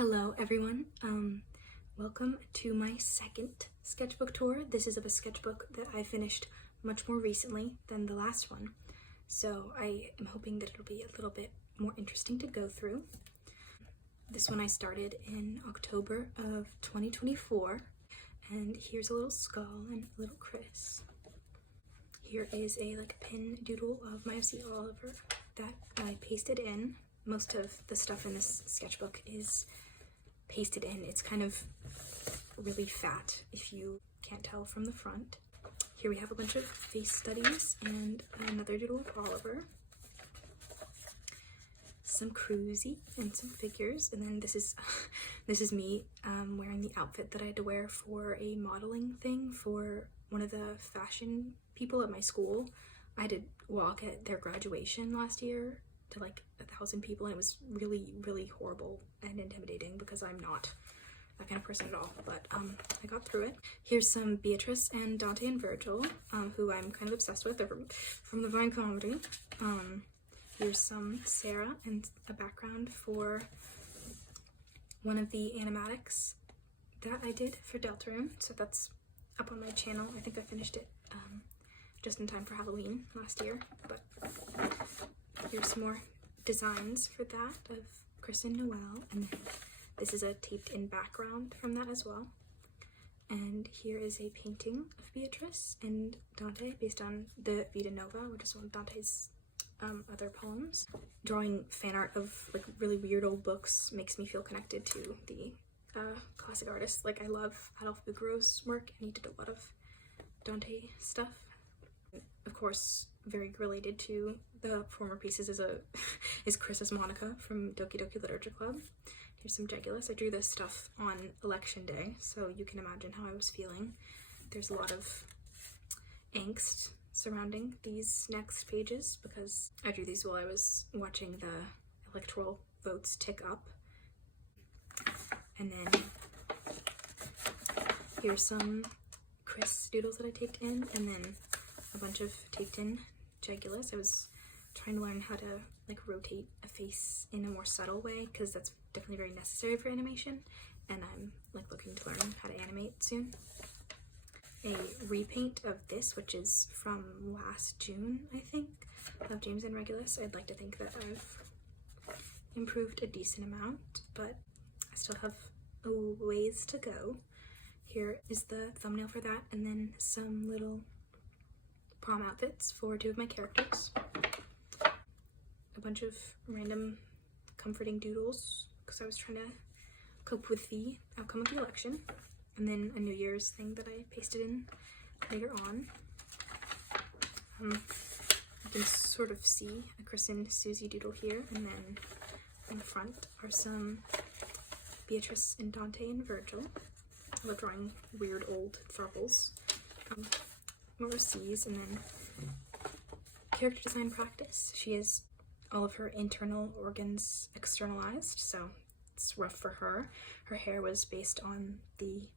Hello everyone, welcome to my second sketchbook tour. This is of a sketchbook that I finished much more recently than the last one, so I am hoping that it'll be a little bit more interesting to go through. This one I started in October of 2024, and here's a little skull and a little Chris. Here is a pin doodle of my FC Oliver that I pasted in. Most of the stuff in this sketchbook is pasted in. It's kind of really fat if you can't tell from the front. Here we have a bunch of face studies and another doodle of Oliver, some Cruzy and some figures, and then this is me wearing the outfit that I had to wear for a modeling thing for one of the fashion people at my school. I had to walk at their graduation last year to 1,000 people, and it was really horrible and intimidating because I'm not that kind of person at all, but I got through it. Here's some Beatrice and Dante and Virgil, who I'm kind of obsessed with. They're from the Vine comedy. Here's some Sarah and a background for one of the animatics that I did for Deltarune, so that's up on my channel. I think I finished it just in time for Halloween last year, but here's some more designs for that of Chris and Noelle, and this is a taped in background from that as well. And here is a painting of Beatrice and Dante based on the Vita Nova, which is one of Dante's other poems. Drawing fan art of really weird old books makes me feel connected to the classic artists. I love Adolf Buchro's work, and he did a lot of Dante stuff. Of course, very related to the former pieces is Chris's Monica from Doki Doki Literature Club. Here's some Regulus. I drew this stuff on election day, so you can imagine how I was feeling. There's a lot of angst surrounding these next pages because I drew these while I was watching the electoral votes tick up. And then here's some Chris doodles that I taped in, and then a bunch of taped in Regulus. I was trying to learn how to rotate a face in a more subtle way because that's definitely very necessary for animation, and I'm looking to learn how to animate soon. A repaint of this, which is from last June, I think, of James and Regulus. I'd like to think that I've improved a decent amount, but I still have a ways to go. Here is the thumbnail for that, and then some little prom outfits for two of my characters. A bunch of random comforting doodles because I was trying to cope with the outcome of the election. And then a New Year's thing that I pasted in later on. You can sort of see a Chris and Susie doodle here, and then in the front are some Beatrice and Dante and Virgil. I love drawing weird old thruples. More C's, and then character design practice. She has all of her internal organs externalized, so it's rough for her. Her hair was based on the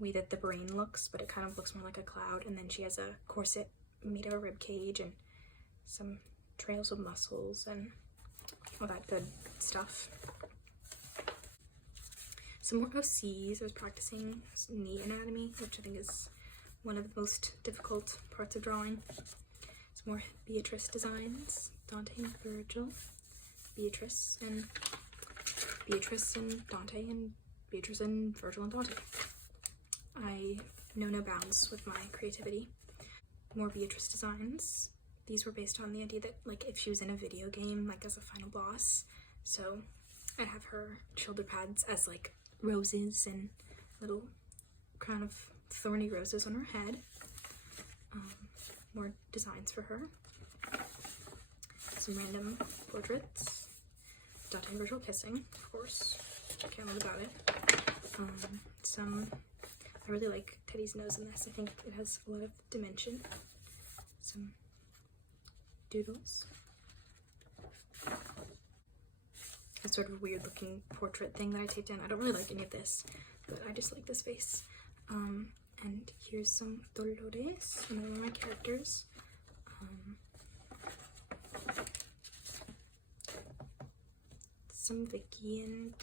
way that the brain looks, but it kind of looks more like a cloud, and then she has a corset made of a rib cage and some trails of muscles and all that good stuff. Some more OCs. I was practicing knee anatomy, which I think is one of the most difficult parts of drawing. Some more Beatrice designs. Dante and Virgil, Beatrice and Dante, and Beatrice and Virgil and Dante. I know no bounds with my creativity. More Beatrice designs. These were based on the idea that if she was in a video game as a final boss, so I'd have her shoulder pads as roses and little crown of thorny roses on her head. More designs for her. Some random portraits. Dante and Virgil kissing, of course. Can't live without it. I really like Teddy's nose in this. I think it has a lot of dimension. Some doodles. A sort of weird looking portrait thing that I taped in. I don't really like any of this, but I just like this face. And here's some Dolores, another one of my characters. some Vicky and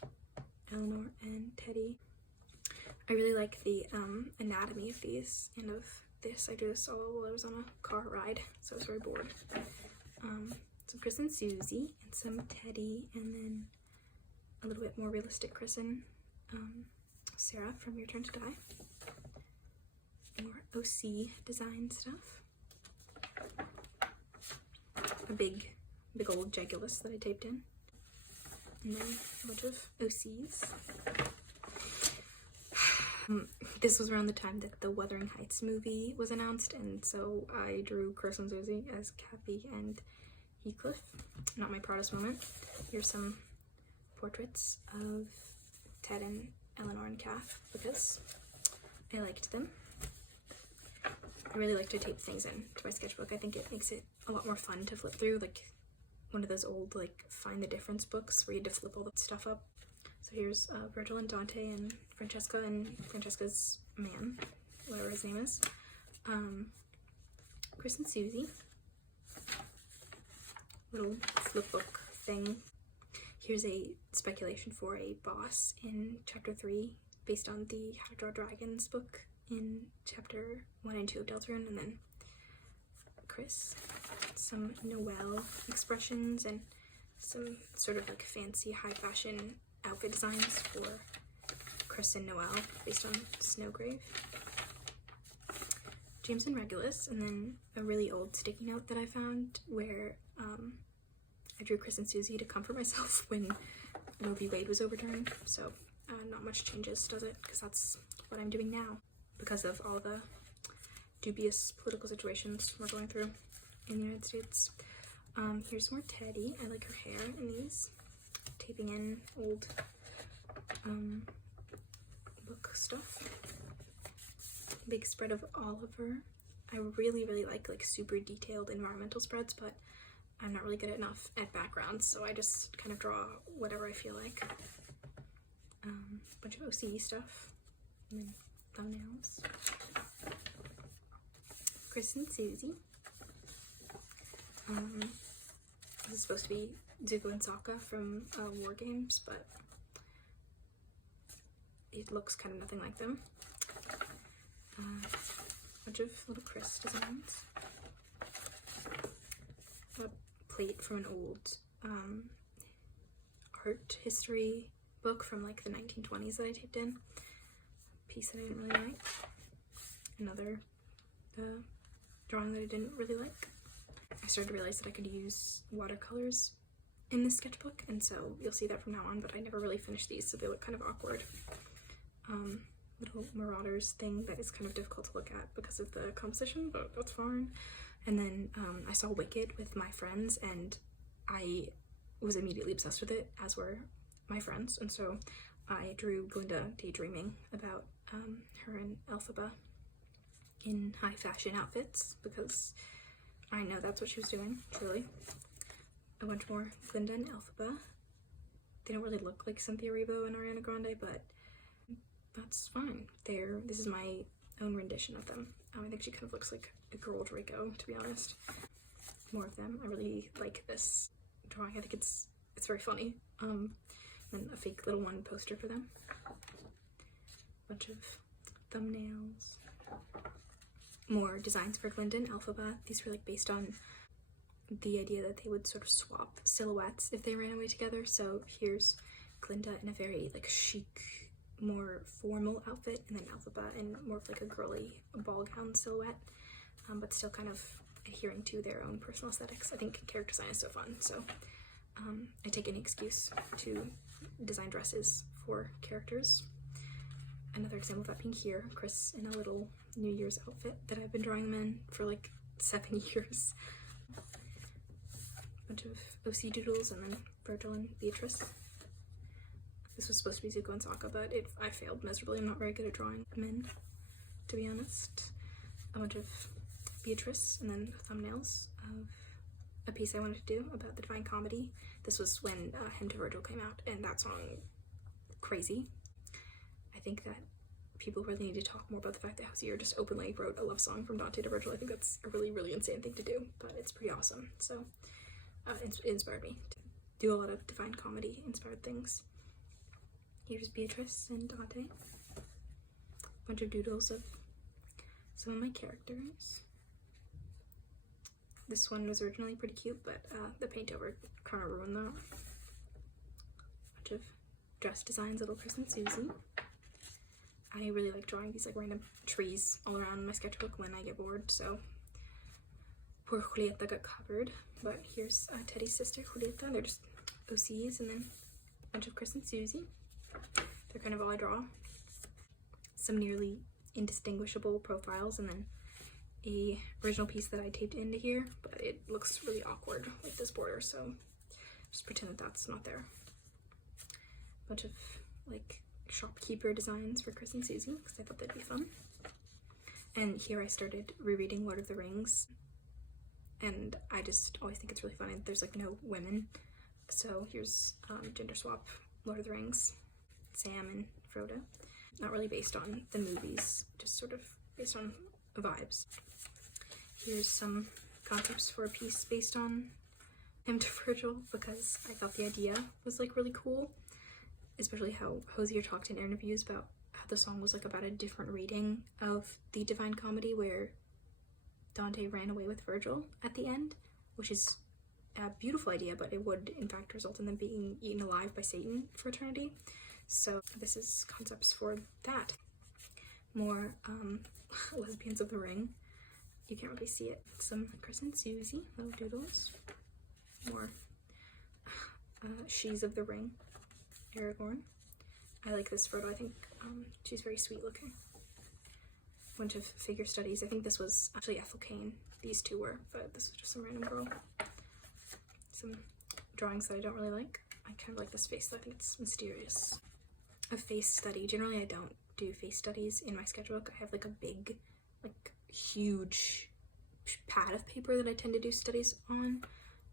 Eleanor and Teddy. I really like the anatomy of these and of this. I do this all while I was on a car ride, so I was very bored. Some Chris and Susie, and some Teddy, and then a little bit more realistic Chris and Sarah from Your Turn to Die. More OC design stuff. A big old Jegulus that I taped in. And then a bunch of OCs. This was around the time that the Wuthering Heights movie was announced, and so I drew Chris and Susie as Kathy and Heathcliff. Not my proudest moment. Here's some portraits of Ted and Eleanor and Kath because I liked them. I really like to tape things in to my sketchbook. I think it makes it a lot more fun to flip through, like one of those old like find the difference books where you had to flip all that stuff up. So here's Virgil and Dante and Francesca's man, whatever his name is. Chris and Susie. Little flip book thing. Here's a speculation for a boss in chapter 3 based on the How to Draw Dragons book in chapter 1 and 2 of Deltarune, and then Chris. Some Noel expressions and some sort of like fancy high fashion outfit designs for Chris and Noel based on Snowgrave. James and Regulus, and then a really old sticky note that I found where I drew Chris and Susie to comfort myself when Roe v. Wade was overturned. So not much changes, does it? Because that's what I'm doing now because of all the dubious political situations we're going through in the United States. Here's more Teddy. I like her hair in these. Taping in old book stuff. Big spread of Oliver. I really like super detailed environmental spreads, but I'm not really good enough at backgrounds, so I just kind of draw whatever I feel like. Bunch of OC stuff. And then thumbnails. Chris and Susie. This is supposed to be Zuko and Sokka from War Games, but it looks kind of nothing like them. Bunch of little Chris designs. A plate from an old art history book from like the 1920s that I taped in. A piece that I didn't really like. Another drawing that I didn't really like. I started to realize that I could use watercolors in this sketchbook, and so you'll see that from now on, but I never really finished these, so they look kind of awkward. Little Marauders thing that is kind of difficult to look at because of the composition, but that's fine. And then I saw Wicked with my friends, and I was immediately obsessed with it, as were my friends, and so I drew Glinda daydreaming about her and Elphaba in high fashion outfits, because I know that's what she was doing, truly. A bunch more Glinda and Elphaba. They don't really look like Cynthia Erivo and Ariana Grande, but that's fine. This is my own rendition of them. I think she kind of looks like a girl Draco, to be honest. More of them. I really like this drawing. I think it's very funny. And a fake little one poster for them. Bunch of thumbnails. More designs for Glinda and Elphaba. These were like based on the idea that they would sort of swap silhouettes if they ran away together. So here's Glinda in a very like chic, more formal outfit, and then Elphaba in more of like a girly ball gown silhouette, but still kind of adhering to their own personal aesthetics. I think character design is so fun, so I take any excuse to design dresses for characters. Another example of that being here, Chris in a little New Year's outfit that I've been drawing them in for like 7 years. Bunch of OC doodles, and then Virgil and Beatrice. This was supposed to be Zuko and Sokka, but I failed miserably. I'm not very good at drawing men, to be honest. A bunch of Beatrice, and then thumbnails of a piece I wanted to do about the Divine Comedy. This was when Hymn to Virgil came out, and that song, crazy. I think that people really need to talk more about the fact that Hosier just openly wrote a love song from Dante to Virgil. I think that's a really insane thing to do, but it's pretty awesome. So it inspired me do a lot of Divine Comedy inspired things. Here's Beatrice and Dante. A bunch of doodles of some of my characters. This one was originally pretty cute, but the paint over kind of ruined that. Bunch of dress designs, little Chris and Susie. I really like drawing these like random trees all around my sketchbook when I get bored, so poor Julieta got covered. But here's Teddy's sister, Julieta. They're just OCs, and then a bunch of Chris and Susie. They're kind of all I draw. Some nearly indistinguishable profiles, and then a original piece that I taped into here, but it looks really awkward with this border, so just pretend that that's not there. A bunch of like shopkeeper designs for Chris and Susie because I thought that'd be fun. And here I started rereading Lord of the Rings, and I just always think it's really funny that there's like no women. So here's gender swap Lord of the Rings, Sam and Frodo. Not really based on the movies, just sort of based on vibes. Here's some concepts for a piece based on him to Virgil because I thought the idea was like really cool, especially how Hosier talked in interviews about how the song was like about a different reading of the Divine Comedy where Dante ran away with Virgil at the end, which is a beautiful idea, but it would in fact result in them being eaten alive by Satan for eternity. So this is concepts for that. More lesbians of the ring. You can't really see it. Some Chris and Susie, little doodles. More she's of the ring, Aragorn. I like this photo. I think she's very sweet looking. Bunch of figure studies. I think this was actually Ethel Kane. These two were, but this was just some random girl. Some drawings that I don't really like. I kind of like this face though. I think it's mysterious. A face study. Generally I don't do face studies in my sketchbook. I have like a big, like huge pad of paper that I tend to do studies on,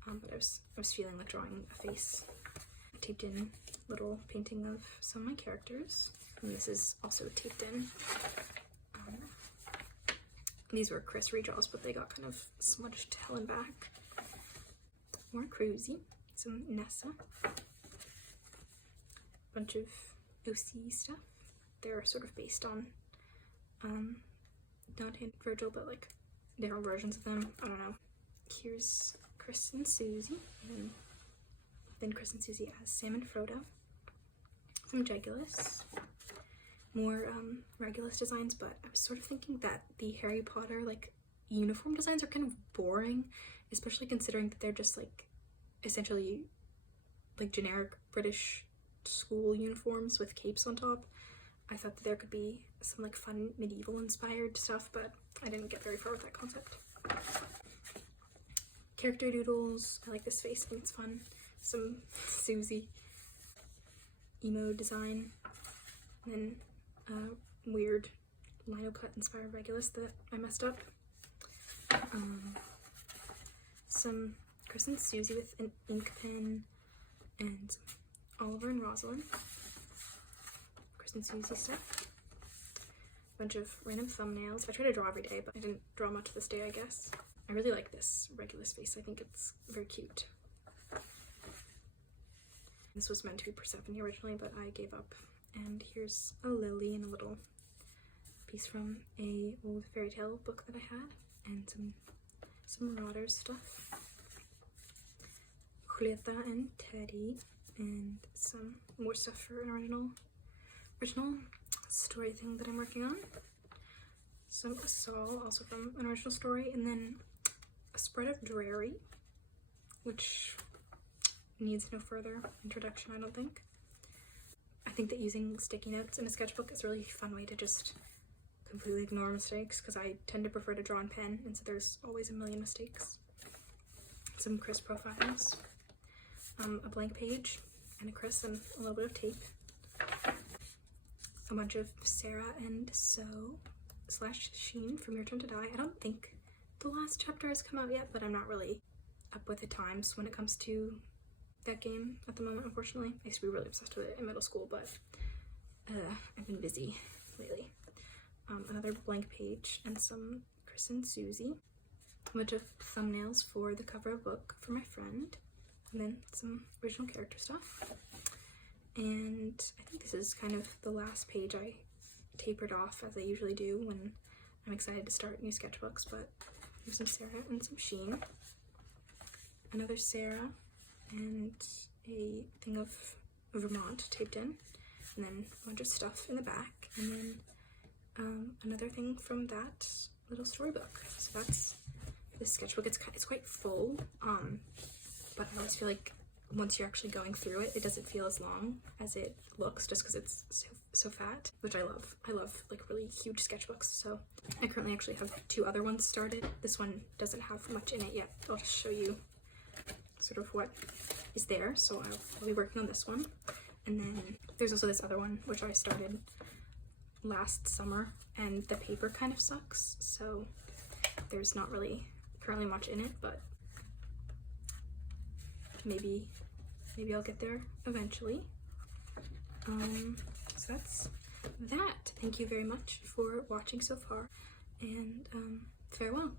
but I was feeling like drawing a face. I taped in little painting of some of my characters, and this is also taped in. These were Chris redraws, but they got kind of smudged to hell and back. More Cruzy, some Nessa, bunch of OC stuff. They're sort of based on Dante and Virgil, but like different versions of them. I don't know. Here's Chris and Susie, and then Chris and Susie as Sam and Frodo. Some Regulus. More Regulus designs, but I was sort of thinking that the Harry Potter like uniform designs are kind of boring, especially considering that they're just like essentially like generic British school uniforms with capes on top. I thought that there could be some like fun medieval inspired stuff, but I didn't get very far with that concept. Character doodles. I like this face, I think it's fun. Some Susie emo design. And then weird lino cut inspired Regulus that I messed up. Some Chris and Susie with an ink pen, and Oliver and Rosalind. Chris and Susie stuff. Bunch of random thumbnails. I try to draw every day, but I didn't draw much this day, I guess. I really like this Regulus face. I think it's very cute. This was meant to be Persephone originally, but I gave up. And here's a lily and a little piece from a old fairy tale book that I had, and some Marauders stuff. Julieta and Teddy, and some more stuff for an original story thing that I'm working on. Some Assault, also from an original story, and then a spread of Drary, which needs no further introduction, I don't think. I think that using sticky notes in a sketchbook is a really fun way to just completely ignore mistakes, because I tend to prefer to draw in pen, and so there's always a million mistakes. Some Chris profiles, a blank page, and a Chris, and a little bit of tape. A bunch of Sarah and So / Sheen from Your Turn to Die. I don't think the last chapter has come out yet, but I'm not really up with the times when it comes to that game at the moment, unfortunately. I used to be really obsessed with it in middle school, but I've been busy lately. Another blank page and some Chris and Susie. A bunch of thumbnails for the cover of a book for my friend. and then some original character stuff. And I think this is kind of the last page. I tapered off as I usually do when I'm excited to start new sketchbooks, but there's some Sarah and some Sheen. Another Sarah and a thing of Vermont taped in, and then a bunch of stuff in the back, and then another thing from that little storybook. So that's this sketchbook. It's quite full, but I always feel like once you're actually going through it, it doesn't feel as long as it looks, just because it's so fat, which I love. I love like really huge sketchbooks. So I currently actually have 2 other ones started. This one doesn't have much in it yet. I'll just show you sort of what is there. So I'll be working on this one, and then there's also this other one which I started last summer, and the paper kind of sucks, so there's not really currently much in it, but maybe I'll get there eventually. So that's that. Thank you very much for watching so far, and farewell.